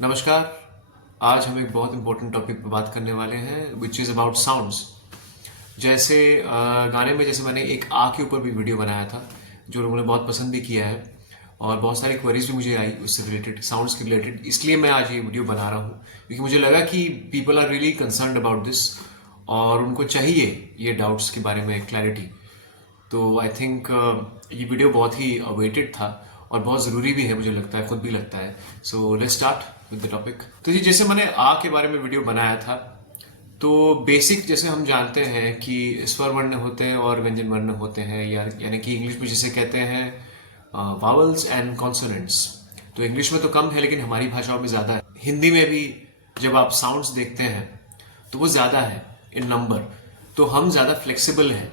नमस्कार। आज हम एक बहुत इम्पोर्टेंट टॉपिक पर बात करने वाले हैं विच इज़ अबाउट साउंड्स। जैसे गाने में जैसे मैंने एक आ के ऊपर भी वीडियो बनाया था जो लोगों ने बहुत पसंद भी किया है और बहुत सारी क्वेरीज भी मुझे आई उससे रिलेटेड, साउंड्स के रिलेटेड। इसलिए मैं आज ये वीडियो बना रहा हूँ क्योंकि मुझे लगा कि people are really concerned about this और उनको चाहिए ये डाउट्स के बारे में क्लैरिटी। तो आई थिंक ये वीडियो बहुत ही अवेटेड था और बहुत ज़रूरी भी है, मुझे लगता है, खुद भी लगता है। So let's start with the topic. तो जी, जैसे मैंने आ के बारे में वीडियो बनाया था तो बेसिक जैसे हम जानते हैं कि स्वर वर्ण होते हैं और व्यंजन वर्ण होते हैं, यानी कि इंग्लिश में जिसे कहते हैं वावल्स एंड कॉन्सोनेंट्स। तो इंग्लिश में तो कम है लेकिन हमारी भाषाओं में ज़्यादा है। हिंदी में भी जब आप साउंड्स देखते हैं तो वो ज़्यादा है इन नंबर। तो हम ज़्यादा फ्लेक्सिबल हैं।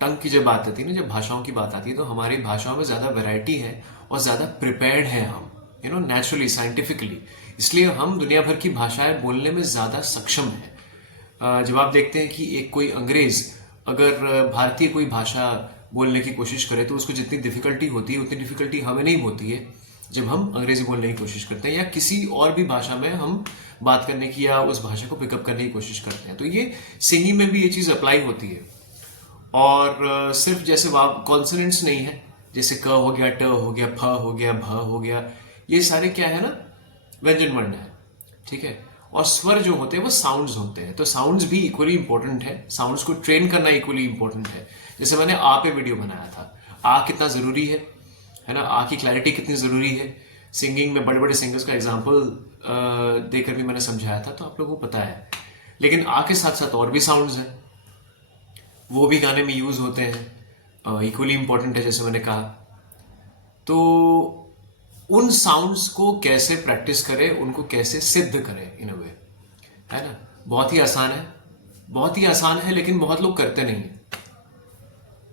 टंग की जब बात आती है ना, जब भाषाओं की बात आती है तो हमारी भाषाओं में ज़्यादा वैरायटी है और ज़्यादा प्रिपेयर्ड हैं हम, नेचुरली, साइंटिफिकली। इसलिए हम दुनिया भर की भाषाएं बोलने में ज़्यादा सक्षम हैं। जब आप देखते हैं कि एक कोई अंग्रेज अगर भारतीय कोई भाषा बोलने की कोशिश करे तो उसको जितनी डिफिकल्टी होती है उतनी डिफिकल्टी हमें नहीं होती है जब हम अंग्रेजी बोलने की कोशिश करते हैं या किसी और भी भाषा में हम बात करने की या उस भाषा को पिकअप करने की कोशिश करते हैं। तो ये सिंगिंग में भी ये चीज़ अप्लाई होती है। और सिर्फ जैसे कॉन्सोनेंट्स नहीं है, जैसे क हो गया, ट हो गया, फ हो गया, भ हो गया, ये सारे क्या है ना, व्यंजन वर्ण है। ठीक है। और स्वर जो होते हैं वो साउंड्स होते हैं। तो साउंड्स भी इक्वली इंपॉर्टेंट है, साउंड्स को ट्रेन करना इक्वली इंपॉर्टेंट है। जैसे मैंने आ पे वीडियो बनाया था, आ कितना जरूरी है ना, आ की क्लैरिटी कितनी जरूरी है। सिंगिंग में बड़े बड़े सिंगर्स का एग्जाम्पल देकर भी मैंने समझाया था, तो आप लोगों को पता है। लेकिन आ के साथ साथ और भी साउंड्स हैं, वो भी गाने में यूज होते हैं, इक्वली इंपॉर्टेंट है जैसे मैंने कहा। तो उन साउंड्स को कैसे प्रैक्टिस करें, उनको कैसे सिद्ध करें इन अ वे, है ना। बहुत ही आसान है, बहुत ही आसान है, लेकिन बहुत लोग करते नहीं है।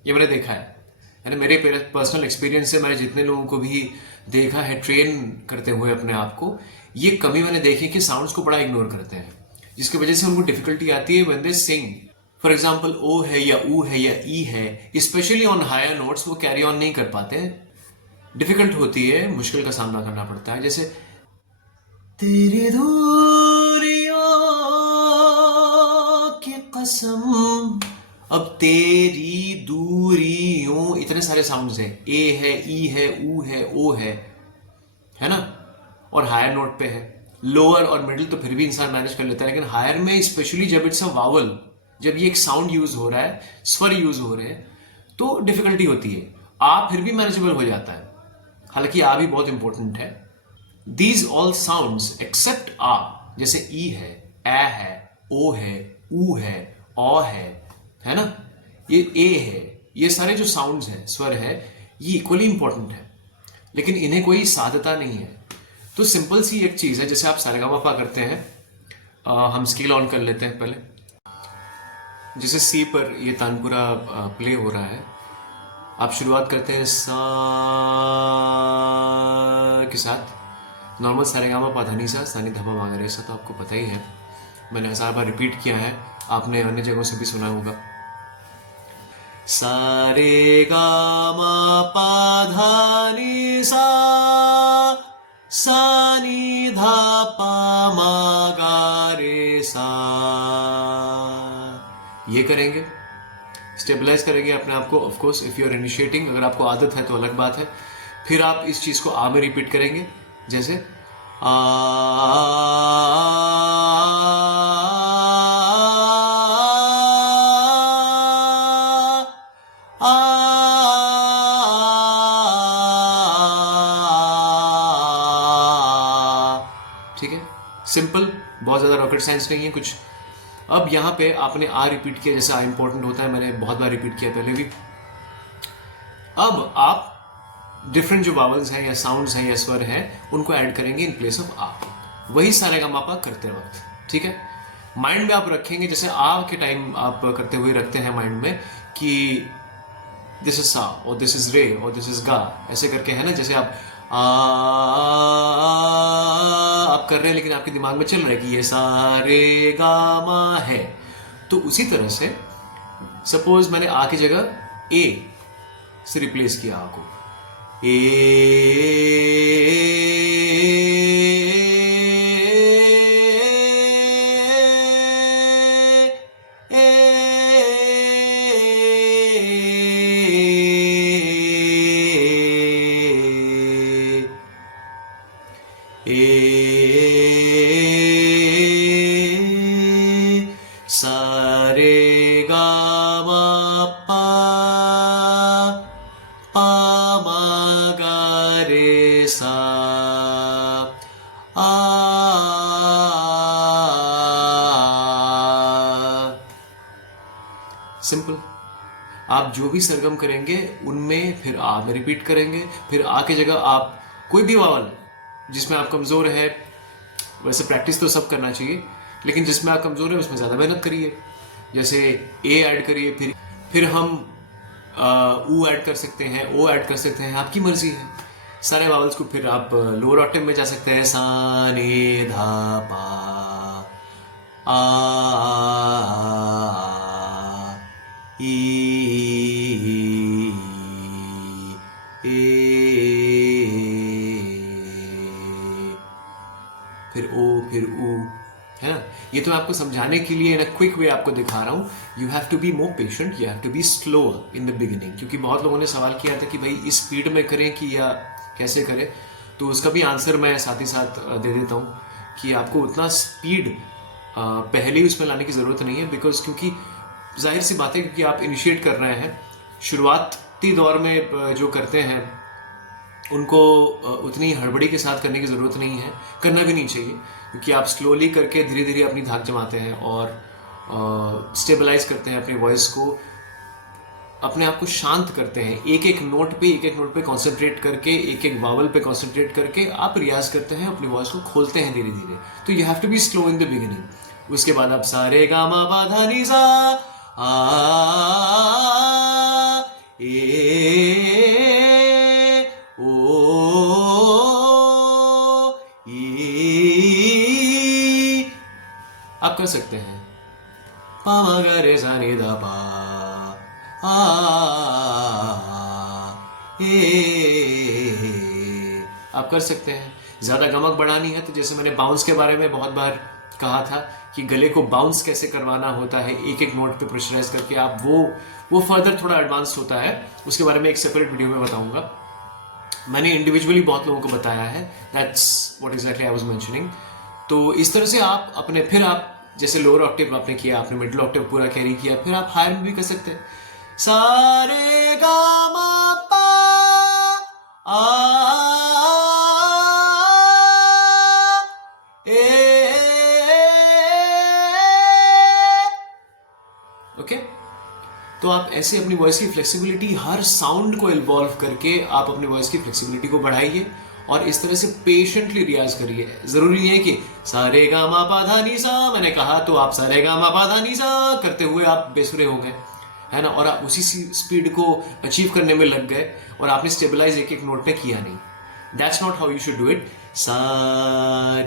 ये मैंने देखा है ना, मेरे पर्सनल एक्सपीरियंस से मैंने जितने लोगों को भी देखा है ट्रेन करते हुए अपने आप को, ये कमी मैंने देखी कि साउंड्स को बड़ा इग्नोर करते हैं, जिसकी वजह से उनको डिफिकल्टी आती है when they sing. For example, ओ है या ऊ है या ई है, स्पेशली ऑन हायर नोट्स वो कैरी ऑन नहीं कर पाते हैं, डिफिकल्ट होती है, मुश्किल का सामना करना पड़ता है। जैसे तेरी दूरियों की कसम, अब तेरी दूरियों, इतने सारे साउंड्स हैं, ए है, ई है, ऊ है, ओ है ना। और हायर नोट पे है। लोअर और मिडिल तो फिर भी इंसान मैनेज कर लेता है, लेकिन हायर में स्पेशली जब इट्स अ वावल, जब ये एक साउंड यूज हो रहा है, स्वर यूज हो रहे हैं, तो डिफिकल्टी होती है। आ फिर भी मैनेजेबल हो जाता है, हालांकि आ भी बहुत इंपॉर्टेंट है। दीज ऑल साउंड्स एक्सेप्ट आ, जैसे ई है, ए है, ओ है, ऊ है, औ है ना, ये ए है, ये सारे जो साउंड्स हैं, स्वर है, ये इक्वली इंपॉर्टेंट है, लेकिन इन्हें कोई साधता नहीं है। तो सिंपल सी एक चीज है, जैसे आप सारेगामापा करते हैं, हम स्केल ऑन कर लेते हैं पहले। जैसे सी पर ये तानपुरा प्ले हो रहा है, आप शुरुआत करते हैं सा के साथ, नॉर्मल सारेगामा पाधानी सा सानी धपा मांगरे सा, तो आपको पता ही है, मैंने 1000 बार रिपीट किया है, आपने अन्य जगहों से भी सुना होगा। सारे गामा पाधानी सा सानी धापा मागारे सा, ये करेंगे, स्टेबलाइज करेंगे अपने आप को। Of course if you are initiating, अगर आपको आदत है तो अलग बात है। फिर आप इस चीज को आ में रिपीट करेंगे, जैसे आ, ठीक है, सिंपल, बहुत ज्यादा रॉकेट साइंस नहीं है कुछ। अब यहाँ पे आपने आ रिपीट किया, जैसे आ इंपॉर्टेंट होता है, मैंने बहुत बार रिपीट किया पहले भी। अब आप डिफरेंट जो वावल्स हैं या साउंड्स हैं या स्वर हैं, उनको ऐड करेंगे इन प्लेस ऑफ आ, वही सारेगामापा करते वक्त। ठीक है, माइंड में आप रखेंगे, जैसे आ के टाइम आप करते हुए रखते हैं माइंड में कि दिस इज सा और दिस इज रे और दिस इज गा, ऐसे करके, है ना। जैसे आप आप कर रहे हैं लेकिन आपके दिमाग में चल रहा है कि ये सा रे गा मा है, तो उसी तरह से सपोज मैंने आ की जगह ए से रिप्लेस किया, आ को ए सा रे गा मा पा, पा मा गा रे सा, आ। सिंपल। आप जो भी सरगम करेंगे उनमें फिर आ में रिपीट करेंगे, फिर आ की जगह आप कोई भी वावल जिसमें आप कमजोर है, वैसे प्रैक्टिस तो सब करना चाहिए, लेकिन जिसमें आप कमजोर है उसमें ज्यादा मेहनत करिए। जैसे ए ऐड करिए, फिर हम ऊ ऐड कर सकते हैं, ओ ऐड कर सकते हैं, आपकी मर्जी है। सारे वावल्स को फिर आप लोअर ऑक्टेव में जा सकते हैं, सा ने धा पा, आ ई ए, फिर ऊ, है ना। ये तो आपको समझाने के लिए इन अ क्विक वे आपको दिखा रहा हूँ। You have to be more patient, you have to be slow in the beginning, क्योंकि बहुत लोगों ने सवाल किया था कि भाई इस स्पीड में करें कि या कैसे करें, तो उसका भी आंसर मैं साथ ही साथ दे देता हूँ कि आपको उतना स्पीड पहले ही उसमें लाने की ज़रूरत नहीं है, बिकॉज क्योंकि जाहिर सी बात है, क्योंकि आप इनिशिएट कर रहे हैं, शुरुआती दौर में जो करते हैं उनको उतनी हड़बड़ी के साथ करने की ज़रूरत नहीं है, करना भी नहीं चाहिए, क्योंकि आप स्लोली करके धीरे धीरे अपनी धाक जमाते हैं और स्टेबलाइज करते हैं अपनी वॉइस को, अपने आप को शांत करते हैं। एक एक नोट पे कंसंट्रेट करके, एक एक वावल पे कंसंट्रेट करके आप रियाज करते हैं, अपनी वॉइस को खोलते हैं धीरे धीरे। तो you have to be slow in the beginning. उसके बाद आप सा रे गा मा पा धा नी सा, आ ए ओ ई, आप कर सकते हैं। पा मा गा रे सा नी धा पा, आ ए, आप कर सकते हैं। ज़्यादा गमक बढ़ानी है तो जैसे मैंने बाउंस के बारे में बहुत बार कहा था कि गले को बाउंस कैसे करवाना होता है, एक एक नोट पे प्रेशराइज करके, आप वो फर्दर थोड़ा एडवांस होता है, उसके बारे में एक सेपरेट वीडियो में बताऊंगा। मैंने इंडिविजुअली बहुत लोगों को बताया है, that's what exactly I was mentioning. तो इस तरह से आप अपने, फिर आप जैसे लोअर ऑक्टेव आपने किया, आपने मिडिल ऑक्टेव पूरा कैरी किया, फिर आप हायर में भी कर सकते हैं। सा रे गा मा पा, आ ए, ओके। तो आप ऐसे अपनी वॉइस की फ्लेक्सिबिलिटी, हर साउंड को इन्वॉल्व करके आप अपनी वॉइस की फ्लेक्सिबिलिटी को बढ़ाइए और इस तरह से पेशेंटली रियाज करिए। जरूरी नहीं है कि सा रे गा मा पा धा नी सा मैंने कहा तो आप सा रे गा मा पा धा नी सा करते हुए आप बेसुरे हो गए, है ना, और आप उसी स्पीड को अचीव करने में लग गए और आपने स्टेबलाइज एक एक नोट पे किया नहीं। That's not how you should do it. सा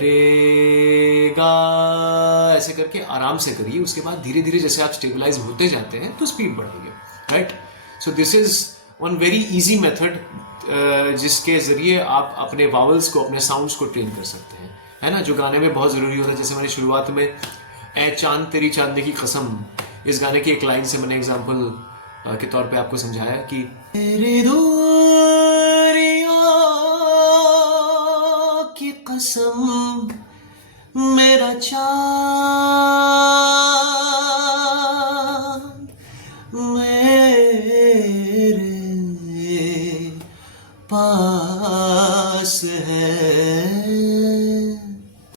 रे गा ऐसे करके आराम से करिए। उसके बाद धीरे धीरे जैसे आप स्टेबलाइज होते जाते हैं तो स्पीड बढ़ेगी, right. So this is one very easy method जिसके जरिए आप अपने वावल्स को, अपने साउंड्स को ट्रेन कर सकते हैं, है ना, जो गाने में बहुत जरूरी होता है। जैसे मैंने शुरुआत में ए चांद तेरी चांदनी की कसम, इस गाने की एक लाइन से मैंने एग्जाम्पल के तौर पे आपको समझाया कि तेरे दूरियों की कसम मेरा चांद मेरे पास है,